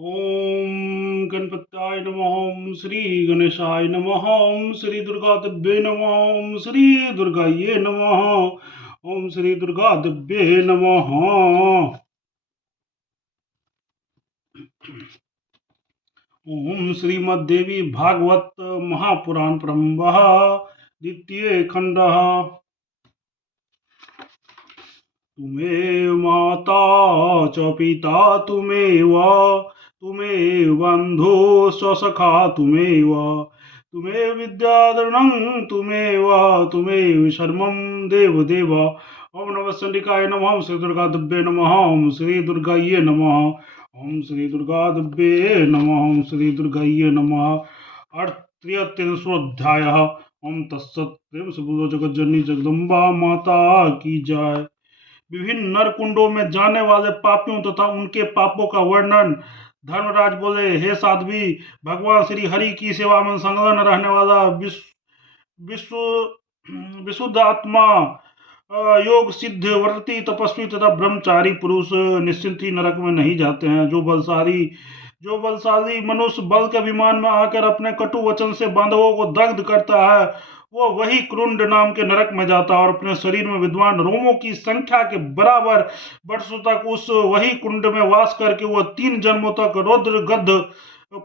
ओम गणपत्याय नमः। ओम श्री गणेशाय नमः। ओम श्री दुर्गा दिव्ये नमः। ओम श्री दुर्गाये नमः। ओम श्री दुर्गा दिव्ये नमः। ओम श्रीमद्देवी भागवत महापुराण प्रारंभः द्वितीय खंडः। तुमेव माता च पिता तुमेव बन्धुश्च सखा तुमेव विद्याधरणं तुमेव शर्मं देवदेव। ओम नमः चंडिकाय नमः। ओम श्री दुर्गा दिव्ये नमः। ओम श्री दुर्गाये नमः। ओम श्री दुर्गा दिव्ये नमः। ओम श्री दुर्गाये नमः। अध्याय। ओम तत्सत्। प्रेम से बोलो जगत जननी जगदम्बा माता की जय। विभिन्न नर कुंडों में जाने वाले पापियों तथा उनके पापों का वर्णन। धर्मराज बोले, हे साध्वी, भगवान श्री हरि की सेवा में संलग्न रहने वाला विश्व विशुद्ध आत्मा, योग सिद्ध, व्रती, तपस्वी तथा ब्रह्मचारी पुरुष निश्चिंत ही नरक में नहीं जाते हैं। जो बलशाली मनुष्य बल के अभिमान में आकर अपने कटु वचन से बांधवों को दग्ध करता है, वो वही क्रुंड नाम के नरक में जाता है और अपने शरीर में विद्वान रोमों की संख्या के बराबर वर्षों तक उस वही कुंड में वास करके वो 3 जन्मों तक रौद्र गद्ध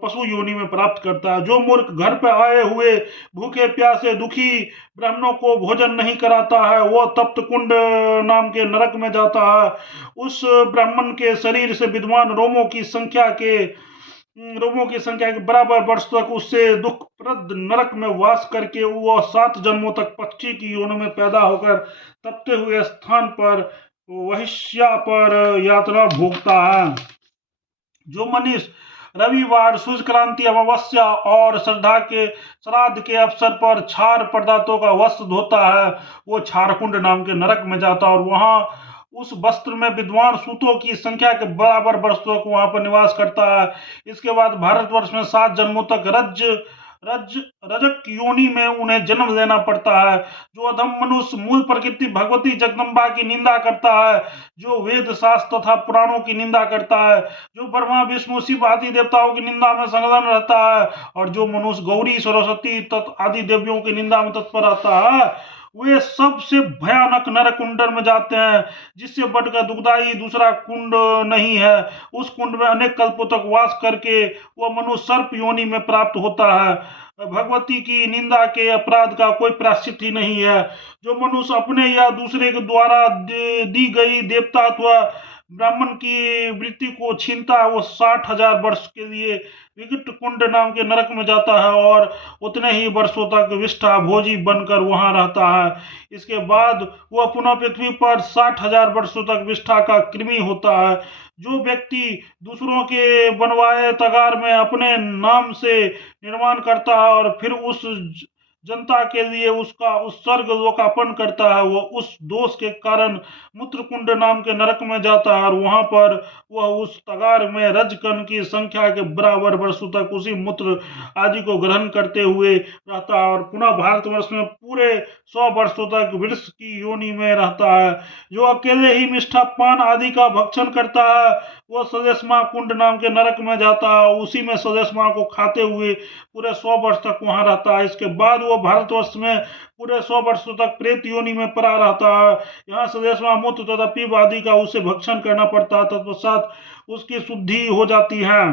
पशु योनि में प्राप्त करता है। जो मूर्ख घर पर आए हुए भूखे प्यासे दुखी ब्राह्मणों को भोजन नहीं कराता है, वो तप्त कुंड नाम के नरक में जाता है। उस ब्राह्मण के शरीर से विद्वान रोमों की संख्या के बराबर वर्ष तक उससे दुखप्रद नरक में वास करके वह 7 जन्मों तक पक्षी की योनि में पैदा होकर तपते हुए स्थान पर वहिष्या पर यातना भोगता है। जो मनुष्य रविवार, सूर्य क्रांति, अमावस्या और श्राद्ध के अवसर पर क्षार पदार्थों का वस्त्र धोता है, वो क्षारकुंड नाम के नरक में जाता है और वहां उस वस्त्र में विद्वान सूतों की संख्या के बराबर वर्षों को वहां पर निवास करता है। इसके बाद भारतवर्ष में 7 जन्मों तक रजक योनि में उन्हें जन्म लेना पड़ता है। जो अधम मनुष्य मूल प्रकृति भगवती जगदम्बा की निंदा करता है, जो वेद शास्त्र तथा पुराणों की निंदा करता है, जो ब्रह्मा विष्णु शिव आदि देवताओं की निंदा में संलग्न रहता है और जो मनुष्य गौरी सरस्वती आदि देवियों की निंदा में तत्पर रहता है, वे सबसे भयानक नरक कुंड में जाते हैं, जिससे बढ़कर दुखदायी दूसरा कुंड नहीं है। उस कुंड में अनेक कल्पों तक वास करके वह मनुष्य सर्प योनि में प्राप्त होता है। भगवती की निंदा के अपराध का कोई प्रायश्चित ही नहीं है। जो मनुष्य अपने या दूसरे के द्वारा दी गई देवता अथवा ब्राह्मण की वृत्ति को छीनता है, वो 60,000 वर्ष के लिए विकट कुंड नाम के नरक में जाता है और उतने ही वर्षों तक विष्ठा भोजी बनकर वहां रहता है। इसके बाद वह पुनः पृथ्वी पर 60,000 वर्षों तक विष्ठा का कृमि होता है। जो व्यक्ति दूसरों के बनवाए तगार में अपने नाम से निर्माण करता है और फिर उस जनता के लिए उसका उत्सर्ग लोकार्पण करता है, वो उस दोष के कारण मूत्रकुंड नाम के नरक में जाता है और वहां पर वह उस तगार में रजकण की संख्या के बराबर वर्षों तक उसी मूत्र आदि को ग्रहण करते हुए रहता है और पुनः भारतवर्ष में पूरे 100 वर्षों तक वृक्ष की योनि में रहता है। जो अकेले ही मिष्ठा पान आदि का भक्षण करता है, वह सदेशमा कुंड नाम के नरक में जाता है। उसी में सदेशमा को खाते हुए पूरे 100 वर्ष तक वहां रहता है। इसके बाद वो भारतवर्ष में पूरे 100 वर्षों तक प्रेत योनि में पड़ा रहता है। यहाँ सदेशमा मूत्र तथा पीप आदि का उसे भक्षण करना पड़ता है, तत्पश्चात उसकी शुद्धि हो जाती है।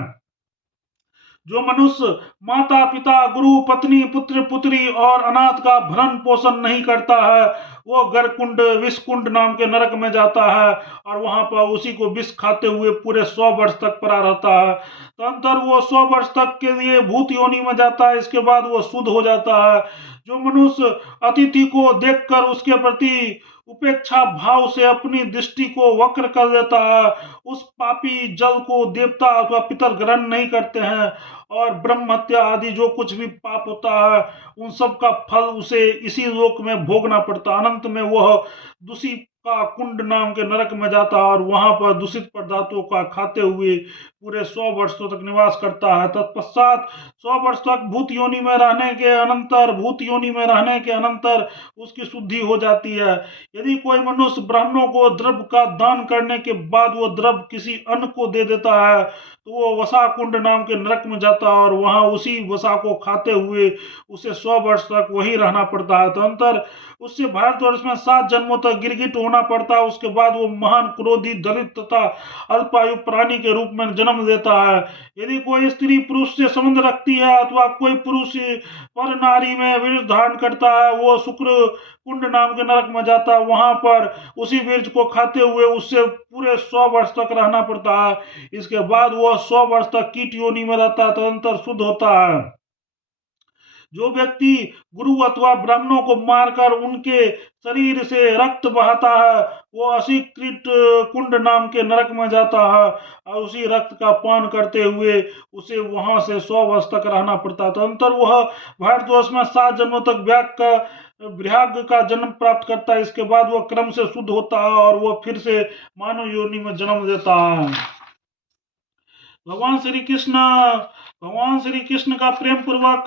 जो मनुष्य माता पिता गुरु पत्नी पुत्र पुत्री और अनाथ का भरण पोषण नहीं करता है, वो गर्कुंड विषकुंड नाम के नरक में जाता है और वहां पर उसी को विष खाते हुए पूरे 100 वर्ष तक पड़ा रहता है। तदनंतर वो 100 वर्ष तक के लिए भूत योनि में जाता है। इसके बाद वो शुद्ध हो जाता है। जो मनुष्य अतिथि को देखकर उसके प्रति उपेक्षा भाव से अपनी दृष्टि को वक्र कर देता है, उस पापी जल को देवता अथवा पितर ग्रहण नहीं करते हैं और ब्रह्म हत्या आदि जो कुछ भी पाप होता है, उन सब का फल उसे इसी लोक में भोगना पड़ता। अनंत में वह दूषित का कुंड नाम के नरक में जाता है और वहां पर दूषित पदार्थों का खाते हुए पूरे 100 वर्षों तक निवास करता है। तत्पश्चात 100 वर्ष तक भूत योनि में रहने के अनंतर उसकी शुद्धि हो जाती है। यदि कोई मनुष्य ब्राह्मणों को द्रव्य का दान करने के बाद वो द्रव्य किसी अन्य को दे देता है तो वो वसा कुंड नाम के नरक में जाता है और वहां उसी वसा को खाते हुए उसे 100 वर्ष तक वही रहना पड़ता है। तदंतर उससे भारतवर्ष में 7 जन्मों तक गिरगिट होना पड़ता है। उसके बाद वो महान क्रोधी दलित तथा अल्पायु प्राणी के रूप में जन्म देता है। यदि कोई स्त्री पुरुष से संबंध रखती है अथवा कोई पुरुष पर नारी में वीर्य धारण करता है वो शुक्र कुंड नाम के नरक में जाता है। वहां पर उसी वीर्य को खाते हुए उससे पूरे 100 वर्ष तक रहना पड़ता है। इसके बाद वह 100 वर्ष तक कीट योनि में रहता है, तदंतर शुद्ध होता है। जो व्यक्ति गुरु अथवा ब्राह्मणों को मारकर उनके शरीर से रक्त बहाता है वो असीकृत कुंड नाम के नरक में जाता है और उसी रक्त का पान करते हुए उसे वहां से 100 वर्ष तक रहना पड़ता है। तदंतर वह भारतवर्ष में 7 जन्मों तक व्याघ्र का जन्म प्राप्त करता है। इसके बाद वह क्रम से शुद्ध होता है और वह फिर से मानव योनि में जन्म देता है। भगवान श्री कृष्ण का प्रेम पूर्वक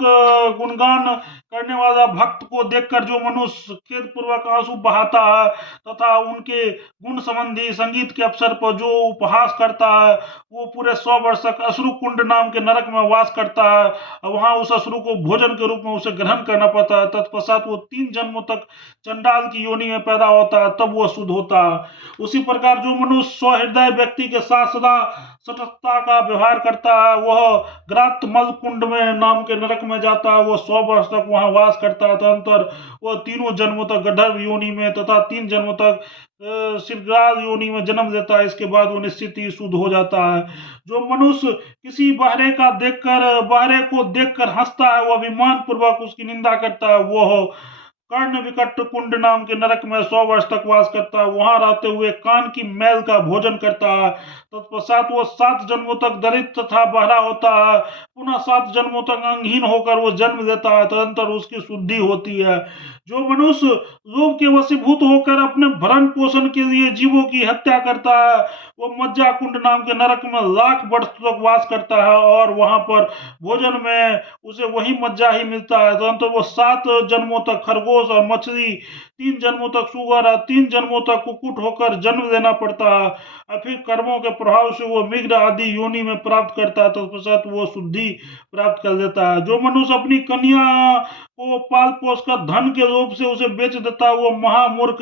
गुणगान करने वाला भक्त को देखकर जो मनुष्य खेद पूर्वक आंसू बहाता है तथा उनके गुण संबंधी संगीत के अवसर पर जो उपहास करता है वो पूरे 100 वर्ष तक अश्रु कुंड नाम के नरक में वास करता है। वहां उस अश्रु को भोजन के रूप में उसे ग्रहण करना पड़ता है। तत्पश्चात वो 3 जन्मों तक चंडाल की योनि में पैदा होता है, तब वो शुद्ध होता है। उसी प्रकार जो मनुष्य स्वहृदय व्यक्ति के साथ सदा सतता का व्यवहार करता है वह ग्रात मल कुंड में नाम के नरक में जाता है। वह 100 वर्ष तक वहां वास करता है। तदंतर वह 3 जन्मों तक गंधर्व योनि में तथा 3 जन्मों तक सिद्धार्थ योनि में जन्म देता है। इसके बाद वो निश्चित ही शुद्ध हो जाता है। जो मनुष्य किसी बहरे को देखकर हंसता है वह अभिमान पूर्वक उसकी निंदा करता है वह कर्ण विकट कुंड नाम के नरक में 100 वर्ष तक वास करता है। वहां रहते हुए कान की मैल का भोजन करता है। तत्पश्चात वो 7 जन्मों तक दरिद्र तथा बहरा होता है। पुनः 7 जन्मों तक अंगहीन होकर वो जन्म देता है। तदंतर उसकी शुद्धि होती है। जो मनुष्य लोभ के वशीभूत होकर अपने भरण पोषण के लिए जीवों की हत्या करता है वो मज्जा कुंड नाम के नरक में लाख वर्ष तक वास करता है और वहां पर भोजन में उसे वही मज्जा ही मिलता है। तदंतर वो 7 जन्मों तक खरगोश और मछली, 3 जन्मों तक सुअर और 3 जन्मों तक कुक्कुट होकर जन्म देना पड़ता है और फिर कर्मों के प्रभाव से वो मृग आदि योनि में प्राप्त करता है। तत्पश्चात वो शुद्धि प्राप्त कर देता है। जो मनुष्य अपनी कन्या को पाल पोस कर धन के लोभ से उसे बेच देता है वो महामूर्ख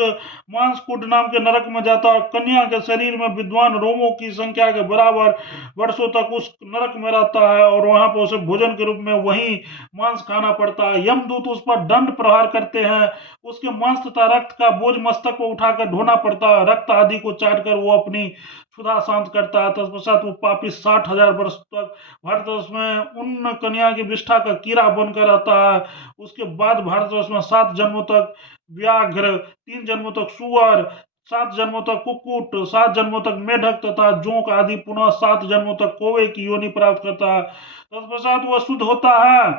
मांस कुंड नाम के नरक में जाता है। कन्या के शरीर में विद्वान रोमों की संख्या के बराबर वर्षों तक उस नरक में रहता है और वहां पर उसे भोजन के रूप में वही मांस खाना पड़ता है। यमदूत उस पर दंड प्रहार करते हैं। उसके मांस तथा रक्त का बोझ मस्तक पर उठाकर ढोना पड़ता है। रक्त आदि को चाट कर वो अपनी क्षुधा शांत करता है। तत्पश्चात वो पापी 60,000 वर्ष तक भारतवर्ष में उन कन्या की विष्ठा का कीड़ा बनकर रहता है। उसके बाद भारतवर्ष में 7 जन्मों तक व्याघ्र, 3 जन्मों तक सुअर, 7 जन्मों तक कुक्कुट, 7 जन्मों तक मेढक तथा जोंक आदि, पुनः 7 जन्मों तक कौवे की योनि प्राप्त करता है। तत्पश्चात वह शुद्ध होता है।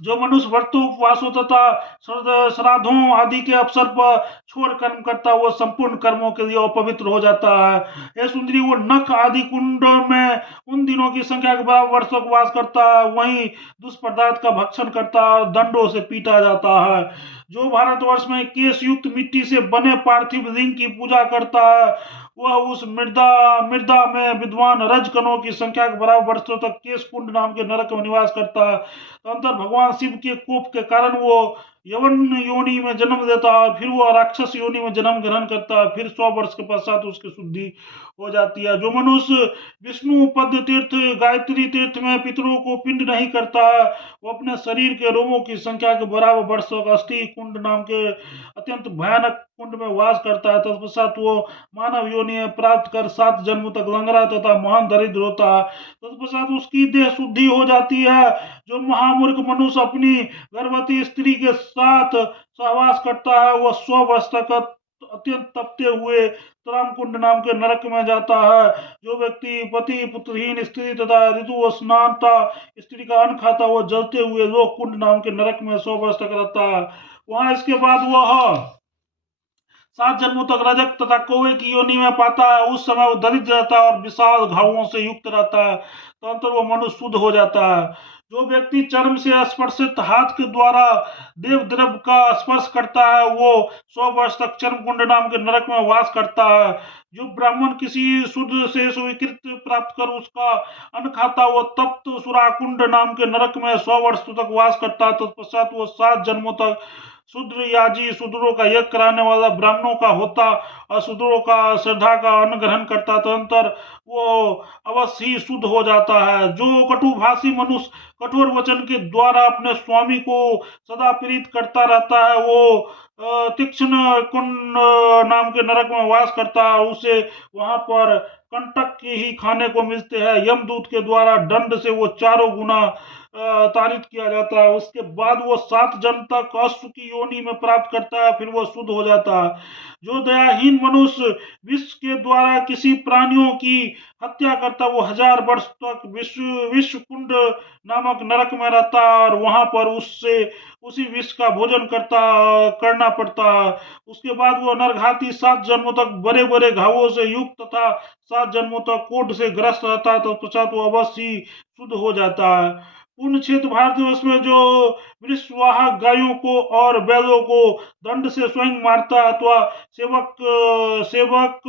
जो मनुष्य व्रतों उपवासों तथा श्राद्धों आदि के अवसर पर छोड़ कर्म करता है वो संपूर्ण कर्मों के लिए अपवित्र हो जाता है। हे सुंदरी, वो नख आदि कुंड में उन दिनों की संख्या के बराबर वर्ष तक वास करता है। वहीं दुष्पदार्थ का भक्षण करता है, दंडों से पीटा जाता है। जो भारतवर्ष में केश युक्त मिट्टी से बने पार्थिव लिंग की पूजा करता है वह उस मृदा में विद्वान रजकणों की संख्या के बराबर वर्षों तक केश कुंड नाम के नरक में निवास करता है। तदंतर भगवान शिव के कोप के कारण वो यवन योनि में जन्म देता है, फिर वो राक्षस योनि में जन्म ग्रहण करता है। फिर 100 वर्ष के पश्चात उसकी शुद्धि हो जाती है। जो मनुष्य विष्णु पद तीर्थ, गायत्री तीर्थ में पितरों को पिंड नहीं करता है वो अपने शरीर के रोमों की संख्या के बराबर वर्ष तक अस्थि कुंड नाम के अत्यंत भयानक कुंड में वास करता है। तत्पश्चात वो मानव योनि प्राप्त कर 7 जन्मों तक लंगड़ा तथा महान दरिद्र होता है। तत्पश्चात उसकी देह शुद्धि हो जाती है। जो महामूर्ख मनुष्य अपनी गर्भवती स्त्री के साथ सहवास करता है वह 100 वर्ष तक अत्यंत तपते हुए तराम कुंड नाम के नरक में जाता है। जो व्यक्ति पति पुत्रहीन स्त्री तथा ऋतु स्नानता स्त्री का अन्न खाता वह जलते हुए लोक कुंड नाम के नरक में 100 वर्ष तक रहता है। वहां इसके बाद वह 7 जन्मों तक रजक तथा कौवे की योनि में पाता है, उस समय वो दरिद्र रहता है और विशाल घावों से युक्त रहता है, तो अंतर वो मनुष्य शुद्ध हो जाता है। जो व्यक्ति चर्म से स्पर्शित हाथ के द्वारा देव द्रव्य का स्पर्श करता है, वो 100 वर्ष तक चर्म कुंड नाम के नरक में वास करता है। जो ब्राह्मण किसी शुद्ध से स्वीकृत प्राप्त कर उसका अन्न खाता, वो तप्त सुराकुंड नाम के नरक में 100 वर्ष तक वास करता है। तत्पश्चात वो 7 जन्मों तक शूद्र याजी, शूद्रों का यज्ञ कराने वाला ब्राह्मणों का होता और शूद्रों का श्रद्धा का अन्न ग्रहण करता, तदंतर वो अवश्य ही शुद्ध हो जाता है। जो कटुभाषी मनुष्य कठोर वचन के द्वारा अपने स्वामी को सदा प्रीत करता रहता है, वो तीक्ष्ण कुंड नाम के नरक में वास करता है। उसे वहां पर कंटक के ही खाने को मिलते हैं। यमदूत के द्वारा दंड से वो 4 गुना ताड़ित किया जाता है। उसके बाद वो 7 जन्म तक अश्व की योनि में प्राप्त करता है, फिर वो शुद्ध हो जाता है। जो दयाहीन मनुष्य विष के द्वारा किसी प्राणियों की हत्या करता, वो 1000 वर्ष तक विश्व कुंड नामक नरक में रहता है और वहां पर उससे उसी विष का भोजन करना पड़ता है। उसके बाद वो नरघाती 7 जन्मों तक बड़े बड़े घावों से युक्त तथा 7 जन्मों तक कोढ़ से ग्रस्त रहता है, तो पश्चात वो अवश्य ही शुद्ध हो जाता है। पूर्ण क्षेत्र भारतवर्ष में जो वृषवाहक गायों को और बैलों को दंड से स्वयं मारता है अथवा सेवक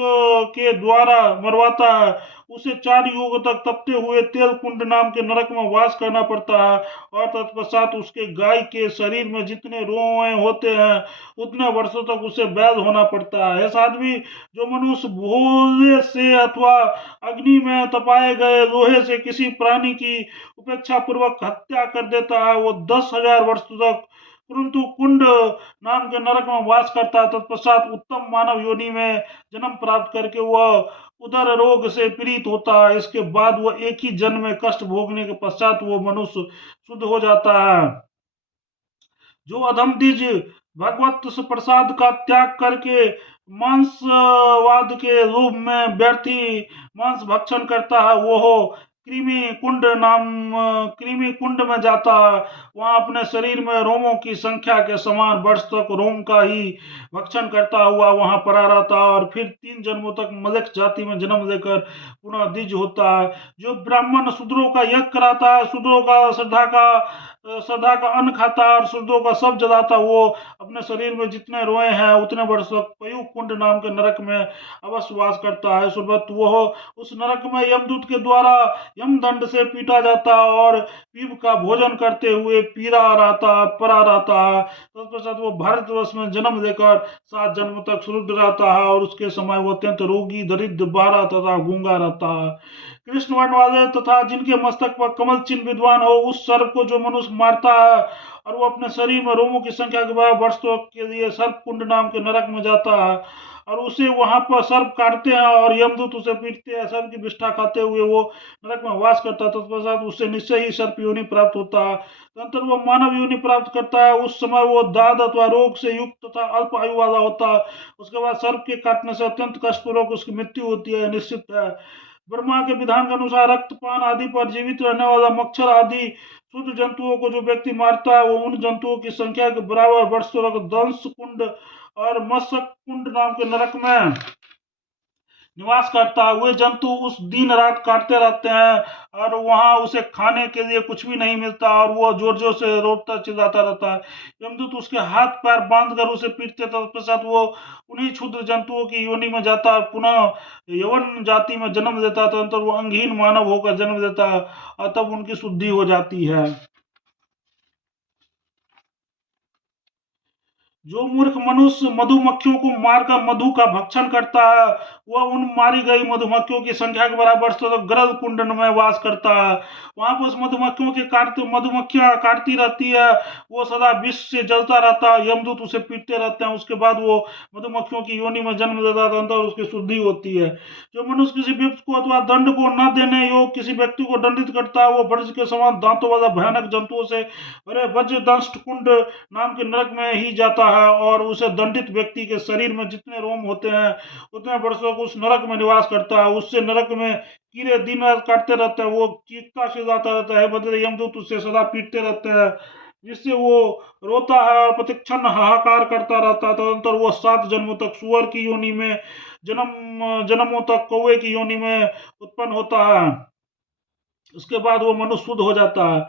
के द्वारा मरवाता है, उसे 4 युग तक तपते हुए तेल कुंड नाम के नरक में वास करना पड़ता है और तत्पश्चात उसके गाय के शरीर में जितने रोए होते हैं उतने वर्षों तक उसे वैध होना पड़ता है। ऐसा आदमी जो मनुष्य भोले से अथवा अग्नि में तपाए गए लोहे से किसी प्राणी की उपेक्षा पूर्वक हत्या कर देता है, वो 10,000 वर्ष तक परंतु कुंड नाम के नरक में वास करता है। तत्पश्चात उत्तम मानव योनि में जन्म प्राप्त करके वह उदर रोग से पीड़ित होता है। इसके बाद वह एक ही जन्म में कष्ट भोगने के पश्चात वो मनुष्य शुद्ध हो जाता है। जो अधम द्विज भगवत प्रसाद का त्याग करके मांसवाद के रूप में व्यर्थी मांस भक्षण करता है, वो हो कृमि कुंड में जाता है। वहां अपने शरीर में रोमों की संख्या के समान वर्ष तक रोम का ही भक्षण करता हुआ वहां पड़ा रहता है और फिर 3 जन्मों तक मलक जाति में जन्म लेकर पुनः द्विज होता है। जो ब्राह्मण शूद्रों का यज्ञ कराता है, शूद्रों का श्रद्धा का अन्न खाता और शूद्रों का सब जलाता, वो अपने शरीर में जितने रोए हैं उतने वर्ष तक पयु कुंड नाम के नरक में अवश्य वास करता है। सुरभत वो उस नरक में यमदूत के द्वारा यमदंड से पीटा जाता और पीप का भोजन करते हुए परा रहता है। तत्पश्चात वो भारतवर्ष में जन्म लेकर 7 जन्म तक शुद्ध रहता है और उसके समय वो अत्यंत रोगी, दरिद्र, बारा तथा गूंगा रहता है। कृष्ण वर्ण वाले तथा जिनके मस्तक पर कमल चिन्ह विद्वान हो, उस सर्प को जो मनुष्य मारता है और वो अपने शरीर में रोमों की संख्या के बराबर वर्षों के लिए सर्प कुंड नाम के नरक में जाता है और उसे वहां पर सर्प काटते हैं और यमदूत उसे पीटते हैं। सर्प की विष्ठा खाते हुए वो नरक में वास करता है। तत्पश्चात उससे निश्चय ही सर्प योनि प्राप्त होता है। तदनंतर वो मानव योनि प्राप्त करता है। उस समय वो दाद अथवा रोग से युक्त तथा अल्प आयु वाला होता है। उसके बाद सर्प के काटने से अत्यंत कष्टपूर्वक उसकी मृत्यु होती है, निश्चित है। ब्रह्मा के विधान के अनुसार रक्तपान आदि पर जीवित रहने वाला मच्छर आदि शुद्ध जंतुओं को जो व्यक्ति मारता है, वो उन जंतुओं की संख्या के बराबर वर्षों तक दंश कुंड और मत्स्य कुंड नाम के नरक में निवास करता है। वे जंतु उस दिन रात काटते रहते हैं और वहां उसे खाने के लिए कुछ भी नहीं मिलता और वो जोर जोर से रोता चिल्लाता रहता है। यमदूत उसके हाथ पैर बांध कर उसे पीटते, तत्पश्चात वो उन्हीं क्षुद्र जंतुओं की योनि में जाता है, पुनः यवन जाति में जन्म लेता है। तदनंतर वो अंगहीन मानव होकर जन्म लेता है और तब उनकी शुद्धि हो जाती है। जो मूर्ख मनुष्य मधुमक्खियों को मारकर मधु का भक्षण करता है, वह उन मारी गई मधुमक्खियों की संख्या के बराबर तो गरल कुंडन में वास करता है। वहां पर उस मधुमक्खियों के काटते मधुमक्खियां काटती रहती है, वो सदा विष से जलता रहता है। यमदूत उसे पीटते रहते हैं। उसके बाद वो मधुमक्खियों की योनि में जन्म लेता है, अंदर उसकी शुद्धि होती है। जो मनुष्य किसी व्यक्ति को अथवा दंड को न देने योग किसी व्यक्ति को दंडित करता है, वो वज्र के समान दांतों वाला भयानक जंतुओं से भरे वज्र दंष्ट कुंड नाम के नरक में ही जाता है और उसे दंडित व्यक्ति के शरीर में जितने रोम होते हैं उतने वर्षों को उस नरक में निवास करता है। उससे नरक में कीड़े दिन रात काटते रहते हैं। वो चीखता चिल्लाता रहता है, बदले यमदूत उससे सदा पीटते रहते हैं। जिससे वो रोता है और प्रतिक्षण हाहाकार करता रहता है। तदनंतर वो 7 जन्मों तक सूअर की योनि में, जन्मों तक कौवे की योनि में उत्पन्न होता है। उसके बाद वो मनुष्य शुद्ध हो जाता है।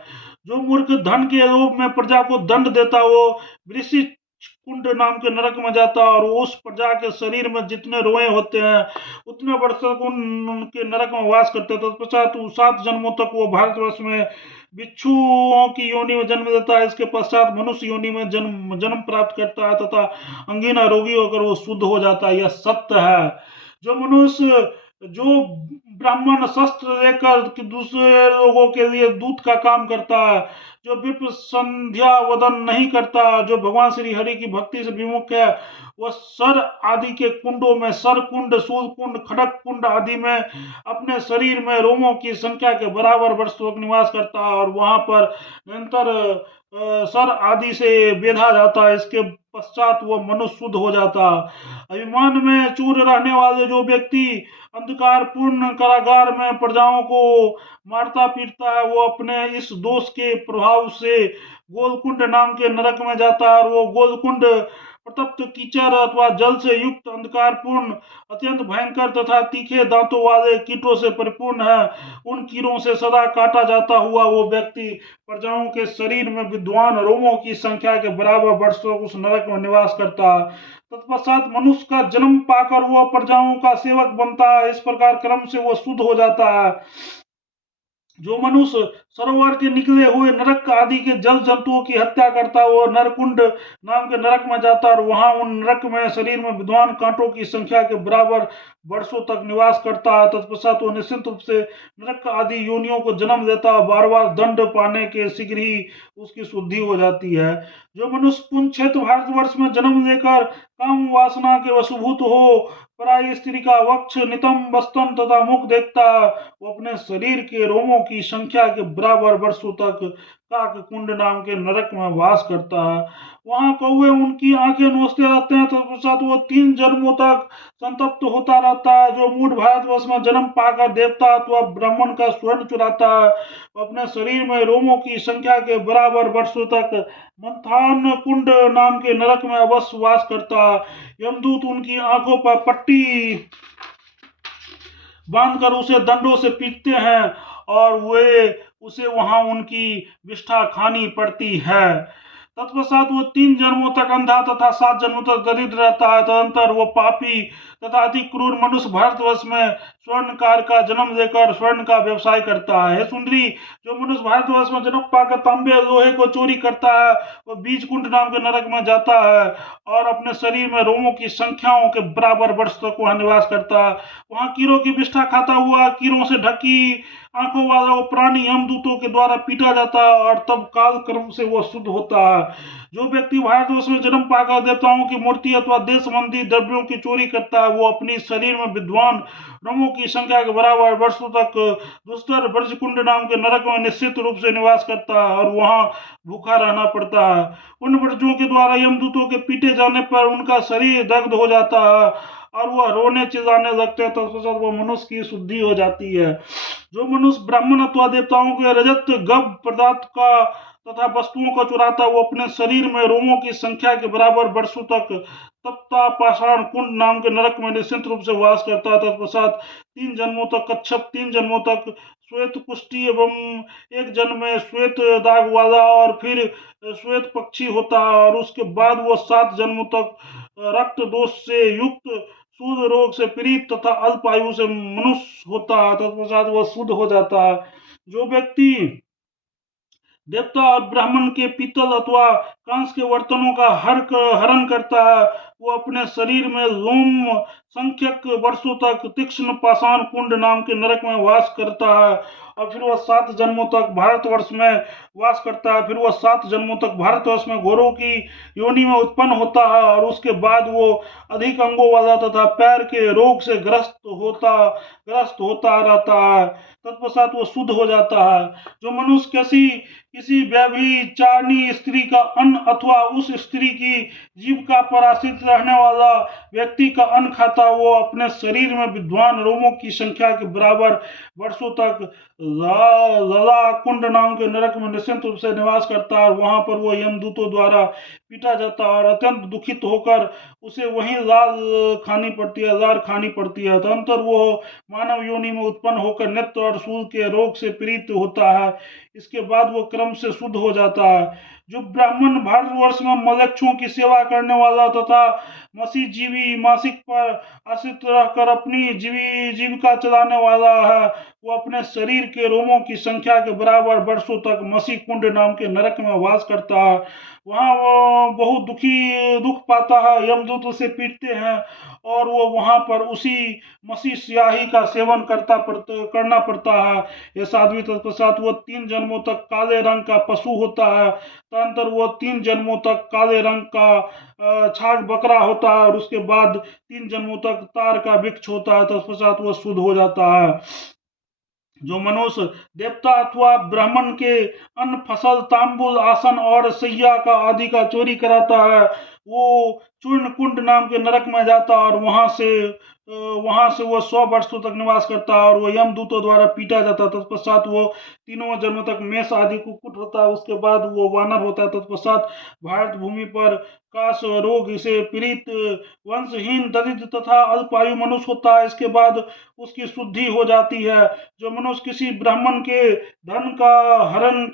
जो मूर्ख धन के रूप में प्रजा को दंड देता, वो वृश्चिक कुंड नाम के नरक में जाता है, और उस प्रजा के शरीर में जितने रोए होते हैं उतने वर्ष तक उनके नरक में वास करते हैं। तत्पश्चात 7 जन्मों तक वो भारतवर्ष में बिच्छुओं की योनि में जन्म देता है। इसके पश्चात मनुष्य योनि में जन्म प्राप्त करता है तथा अंगीना रोगी होकर वो शुद्ध हो जाता है। यह सत्य है। जो मनुष्य, जो ब्राह्मण शस्त्र लेकर कि दूसरे लोगों के लिए दूत का काम करता है, जो विप्र संध्या वदन नहीं करता, जो भगवान श्री हरि की भक्ति से विमुख है, वह सर आदि के कुंडों में, सर कुंड, सूल कुंड, खड़क कुंड आदि में अपने शरीर में रोमों की संख्या के बराबर वर्षों तक निवास करता है, और वहां पर निरंतर सर आदि से बेधा जाता है। इसके पश्चात वह मनुष्य शुद्ध हो जाता है। अभिमान में चूर रहने वाले जो व्यक्ति अंधकार पूर्ण कारागार में प्रजाओं को मारता पीटता है, वो अपने इस दोष के प्रभाव से गोलकुंड नाम के नरक में जाता है, और वो गोलकुंड प्रतप्त कीचड़ अथवा जल से युक्त अंधकारपूर्ण, अत्यंत भयंकर तथा तीखे दांतों वाले कीटों से परिपूर्ण है। उन कीड़ों से सदा काटा जाता हुआ वो व्यक्ति प्रजाओं के शरीर में विद्वान रोमों की संख्या के बराबर वर्षों उस नरक में निवास करता है। तत्पश्चात मनुष्य का जन्म पाकर वह प्रजाओं का सेवक बनता है। इस प्रकार क्रम से वो शुद्ध हो जाता है। जो मनुष्य सरोवर के निकले हुए नरक आदि के जल जंतुओं की हत्या करता है, वो नरकुंड नाम के नरक में जाता है, और वहां उन नरक में शरीर में विद्वान कांटों की संख्या के बराबर वर्षों तक निवास करता है। तत्पश्चात वो निश्चित रूप से नरक आदि योनियों को जन्म देता है। बार बार दंड पाने के शीघ्र ही उसकी शुद्धि हो जाती है। जो मनुष्य पुण्य क्षेत्र भारतवर्ष में जन्म लेकर काम वासना के वशीभूत हो पराई स्त्री का वक्ष, नितंब, बस्तन तथा मुख देखता, वो अपने शरीर के रोमों की संख्या के बराबर वर्षों तक काक कुंड नाम के नरक में वास करता है। वहां कौवे उनकी आंखें नोचते रहते हैं। तत्पश्चात वो 3 जन्मों तक संतप्त होता रहता है। जो मूढ़ भारतवर्ष में जन्म पाकर देवता अथवा ब्राह्मण का स्वर्ण चुराता है, वो अपने शरीर में रोमों की संख्या के बराबर वर्षों तक मंथान कुंड नाम के नरक में अवश्य वास करता है। यमदूत उनकी आंखों पर पट्टी बांधकर उसे दंडों से पीटते हैं, और वे उसे वहां उनकी विष्ठा खानी पड़ती है। तत्पश्चात वो 3 जन्मों तक अंधा तथा 7 जन्मों तक दरिद्र रहता है। तदंतर वो पापी तथा अति क्रूर मनुष्य भारतवर्ष में स्वर्णकार का जन्म लेकर स्वर्ण का व्यवसाय करता है। सुंदरी, जो मनुष्य भारतवर्ष में जन्म पाकर तांबे लोहे को चोरी करता है, वो बीज कुंड नाम के नरक में जाता है, और अपने शरीर में रोमों की संख्याओं के बराबर वर्ष तक वहां निवास करता है। वहां कीड़ों की विष्ठा खाता हुआ, कीड़ों से ढकी आंखों वाला वो प्राणी यमदूतों के द्वारा पीटा जाता है, और तब काल क्रम से वो शुद्ध होता है। जो व्यक्ति भारतवर्ष में जन्म पाकर देवताओं की मूर्ति अथवा देश संबंधी द्रव्यों की चोरी करता है, वो अपनी शरीर में विद्वान रोमों की संख्या के बराबर वर्षों तक दुस्तर ब्रजकुंड नाम के नरक में निश्चित रूप से निवास करता है, और वहां भूखा रहना पड़ता है। उन ब्रजों के द्वारा यमदूतों के पीटे जाने पर उनका शरीर दग्ध हो जाता है, और वह रोने चिल्लाने लगते हैं। तो वह मनुष्य की शुद्धि हो जाती है। जो मनुष्य ब्राह्मण अथवा देवताओं के रजत गव पदार्थ का तथा वस्तुओं को चुराता, वो अपने शरीर में रोमों की संख्या के बराबर वर्षों तक तप्ता पाषाण कुंड नाम के नरक में निश्चित रूप से वास करता है। तत्पश्चात 3 जन्मों तक कच्छप, 3 जन्मों तक श्वेत कुष्ठी एवं एक जन्म में श्वेत दाग वाला, और फिर श्वेत पक्षी होता है, और उसके बाद वो 7 जन्मों तक रक्त दोष से युक्त, सूद रोग से पीड़ित तथा अल्प आयु से मनुष्य होता है। तत्पश्चात वह शुद्ध हो जाता है। जो व्यक्ति देवता और ब्राह्मण के पीतल अथवा कांस के बर्तनों का हरण करता है, वो अपने शरीर में लोम संख्यक वर्षों तक तीक्ष्ण पाषाण कुंड नाम के नरक में वास करता है, और फिर वह 7 जन्मों तक भारतवर्ष में वास करता है। फिर वह 7 जन्मों तक भारतवर्ष में घोड़ों की योनि में उत्पन्न होता है, और उसके बाद वो अधिक अंगों वाला तथा पैर के रोग से ग्रस्त होता रहता है। तत्पश्चात वो शुद्ध हो जाता है। जो मनुष्य किसी व्यभिचारिणी स्त्री का अन्न अथवा उस स्त्री की जीविका पर आश्रित रहने वाला व्यक्ति का अन्न खाता जाता, वो अपने शरीर में विद्वान रोमों की संख्या के बराबर वर्षों तक लला कुंड नाम के नरक में निश्चिंत रूप से निवास करता है। वहां पर वो यमदूतों द्वारा पीटा जाता है और अत्यंत दुखित होकर उसे वही लार खानी पड़ती है। तदनंतर वो मानव योनि में उत्पन्न होकर नित्य और सूल के रोग से पीड़ित होता है। इसके बाद वो क्रम से शुद्ध हो जाता है। जो ब्राह्मण भारतवर्ष में मलेच्छों की सेवा करने वाला तथा मसीह जीवी मासिक पर आश्रित रहकर अपनी जीविका चलाने वाला है, वो अपने शरीर के रोमों की संख्या के बराबर वर्षों तक मसीह कुंड नाम के नरक में वास करता है। वहां वो बहुत दुख पाता है, यमदूत उसे पीटते हैं और वो वहां पर उसी मसीह स्याही का सेवन करना पड़ता है। ये साध्वी तत्पश्चात वो 3 जन्मों तक काले रंग का पशु होता है। तदनंतर वो 3 जन्मों तक काले रंग का छाग बकरा होता है और उसके बाद 3 जन्मों तक तार का वृक्ष होता है। तत्पश्चात वो शुद्ध हो जाता है। जो मनुष्य देवता अथवा ब्राह्मण के अन्न फसल तांबुल आसन और सैया का आदि का चोरी कराता है, वो चूर्ण कुंड नाम के नरक में जाता है और वहां से वो 100 वर्षों तक निवास करता है और वो यमदूतों द्वारा पीटा जाता है। तत्पश्चात वो तीनों जन्मों तक मेष आदि कुकुट होता है। उसके बाद वो वानर होता है। तत्पश्चात भारत भूमि पर काश रोग से पीड़ित वंशहीन दरिद्र तथा अल्पायु मनुष्य होता है। इसके बाद उसकी शुद्धि हो जाती है। जो मनुष्य किसी ब्राह्मण के धन का हरण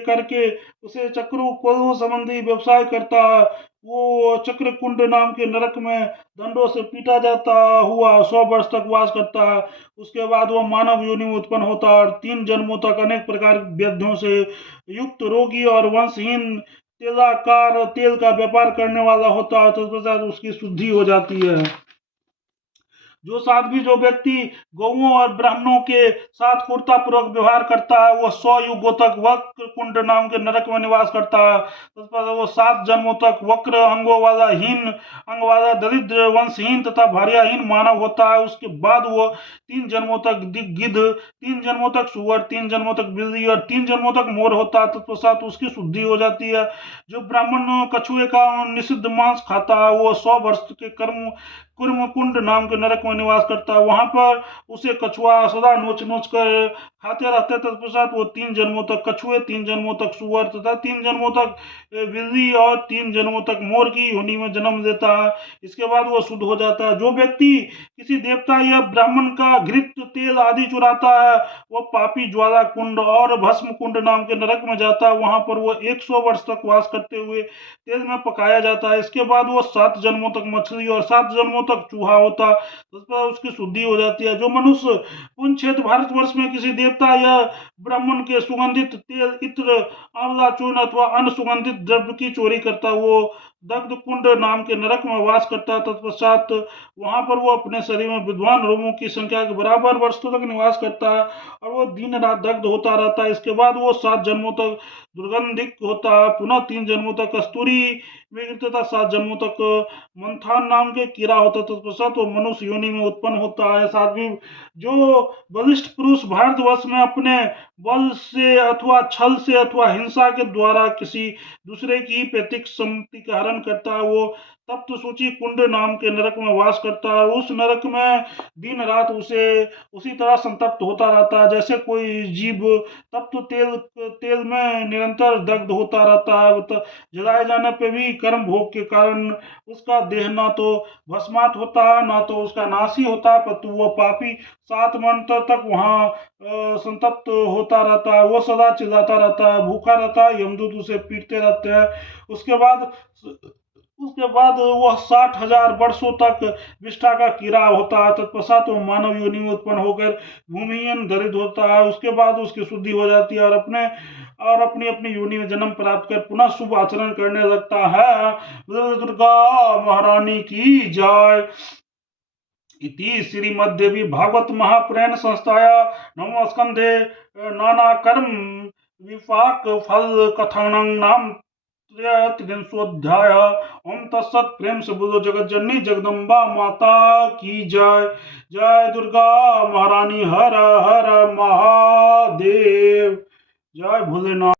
करके उसे चक्रु कुल संबंधी व्यवसाय करता है, वो चक्र कुंड नाम के नरक में दंडों से पीटा जाता हुआ 100 वर्ष तक वास करता है। उसके बाद वो मानव योनि में उत्पन्न होता है और 3 जन्मों तक अनेक प्रकार के व्याधियों से युक्त रोगी और वंशहीन तेलाकार तेल का व्यापार करने वाला होता है। तत्पश्चात उसकी शुद्धि हो जाती है। जो व्यक्ति गौओं और ब्राह्मणों के साथ क्रूरता पूर्वक व्यवहार करता है, वो 100 युगों तक वक्र कुंड नाम के नरक में निवास करता है। वो 7 जन्मों तक वक्र अंगों वाला दरिद्र वंशहीन तथा भार्याहीन मानव होता है। उसके बाद वो 3 जन्मों तक गिद्ध, 3 जन्मों तक सुअर, 3 जन्मों तक बिल्ली और 3 जन्मों तक मोर होता है। तत्पश्चात उसकी शुद्धि हो जाती है। जो ब्राह्मण कछुए का निषिद्ध मांस खाता है, वो 100 वर्ष के कुर्म कुंड नाम के नरक में निवास करता है। वहां पर उसे कछुआ सदा नोच कर खाते रहते। तत्पश्चात वो 3 जन्मों तक कछुए, 3 जन्मों तक सुअर तथा 3 जन्मों तक बिल्ली और 3 जन्मों तक मोर की योनि में जन्म लेता है। इसके बाद वो शुद्ध हो जाता है। जो व्यक्ति किसी देवता या ब्राह्मण का घृत तेल आदि चुराता है, वो पापी ज्वाला कुंड और भस्म कुंड नाम के नरक में जाता है। वहां पर वो 100 वर्ष तक वास करते हुए तेल में पकाया जाता है। इसके बाद वो 7 जन्मों तक मछली और 7 जन्मों तक चूहा होता है। उस पर उसकी शुद्धि हो जाती है। जो मनुष्य उन क्षेत्र भारतवर्ष में किसी देवता या ब्राह्मण के सुगंधित तेल, इत्र, आंवला चूर्ण अथवा अन्य सुगंधित द्रव्य की चोरी करता है, वो दग्ध कुंड नाम के नरक में वास करता है। तत्पश्चात वहां पर वो अपने शरीर में विद्वान रोमों की संख्या के बराबर वर्षों तक निवास करता है और वो दिन रात दग्ध होता रहता है। इसके बाद वो 7 जन्मों तक दुर्गंधिक होता है, पुनः 3 जन्मों तक कस्तूरी में तथा 7 जन्मों तक मंथान नाम के कीड़ा होता है। तत्पश्चात वो मनुष्य योनि में उत्पन्न होता है। साध्वी जो बलिष्ठ पुरुष भारतवर्ष में अपने बल से अथवा छल से अथवा हिंसा के द्वारा किसी दूसरे की पैतृक संपत्ति का हरण करता है, वो तप्त सूची कुंड नाम के नरक में वास करता है। उस नरक में दिन रात उसे उसी तरह संतप्त होता रहता है जैसे कोई जीव तप्त तेल में निरंतर दग्ध होता रहता है। जलाए जाने पे भी कर्म भोग के कारण उसका देह ना तो भस्मात होता है, ना तो उसका नाश ही होता है, परंतु वो पापी 7 मंत्र तक वहां संतप्त होता रहता है। वो सदा चिल्लाता रहता है, भूखा रहता है, यमदूत उसे पीटते रहते हैं। उसके बाद वह 60,000 वर्षों तक विष्ठा का कीड़ा होता है। तत्पश्चात वो मानव योनि में उत्पन्न होकर भूमिहीन दरिद्र होता है। उसके बाद उसकी शुद्धि हो जाती है और अपनी अपनी योनि में जन्म प्राप्त कर पुनः शुभ आचरण करने लगता है। दुर्गा महारानी की जय। इति श्रीमद्देवी भागवत महापुराण संस्थाया नवम स्कंधे नाना कर्म विपाक फल कथानं नाम 303 ओम तत्सत। प्रेम से बोलो जगत जननी जगदम्बा माता की जय। जय दुर्गा महारानी हर हर महादेव। जय भोलेनाथ।